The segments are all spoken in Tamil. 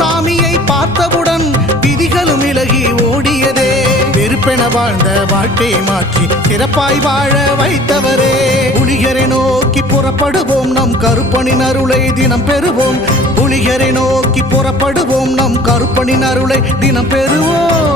சாமியை பார்த்தவுடன் விதிகளும் இலகி ஓடியதே வெறுப்பென வாழ்ந்த வாழ்க்கையை மாற்றி சிறப்பாய் வாழ வைத்தவரே புலிகரை நோக்கி புறப்படுவோம் நம் கருப்பணி நருளை தினம் பெறுவோம் புலிகரை நோக்கி புறப்படுவோம் நம் கருப்பணி அருளை தினம் பெறுவோம்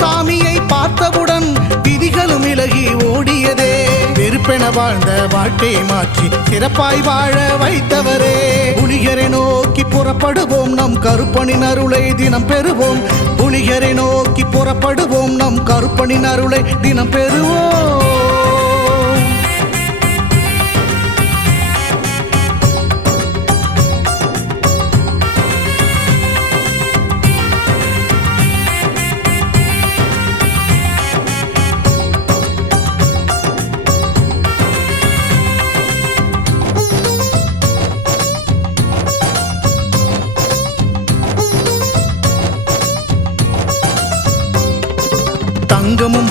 சாமியை பார்த்தவுடன் விதிகளும் விலகி ஓடியதே வெறுப்பென வாழ்ந்த வாழ்க்கையை மாற்றி சிறப்பாய் வாழ வைத்தவரே புனிகரை நோக்கி புறப்படுவோம் நம் கருப்பனின் அருளை தினம் பெறுவோம் புனிகரை நோக்கி புறப்படுவோம் நம் கருப்பனின் அருளை தினம் பெறுவோம்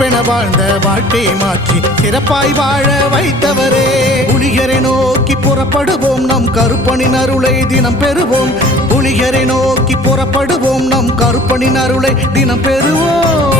சிறப்பென வாழ்ந்த வாழ்க்கையை மாற்றி சிறப்பாய் வாழ வைத்தவரே புலிகரை நோக்கி புறப்படுவோம் நம் கருப்பணின் அருளை தினம் பெறுவோம் புலிகரை நோக்கி புறப்படுவோம் நம் கருப்பனின் அருளை தினம் பெறுவோம்